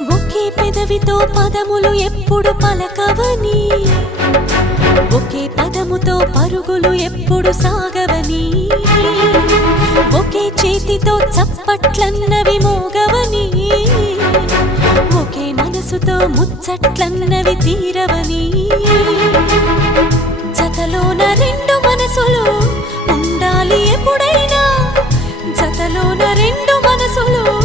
ఒకే పెదవితో పదములు ఎప్పుడు పలకవని, ఒకే పదముతో పరుగులు ఎప్పుడు సాగవని, ఒకే చేతితో చప్పట్లన్నవి మోగవని, ఒకే మనసుతో ముచ్చట్లన్నవి తీరవని, జతలోన రెండు మనసులు ఉండాలి ఎప్పుడైనా, జతలోన రెండు మనసులు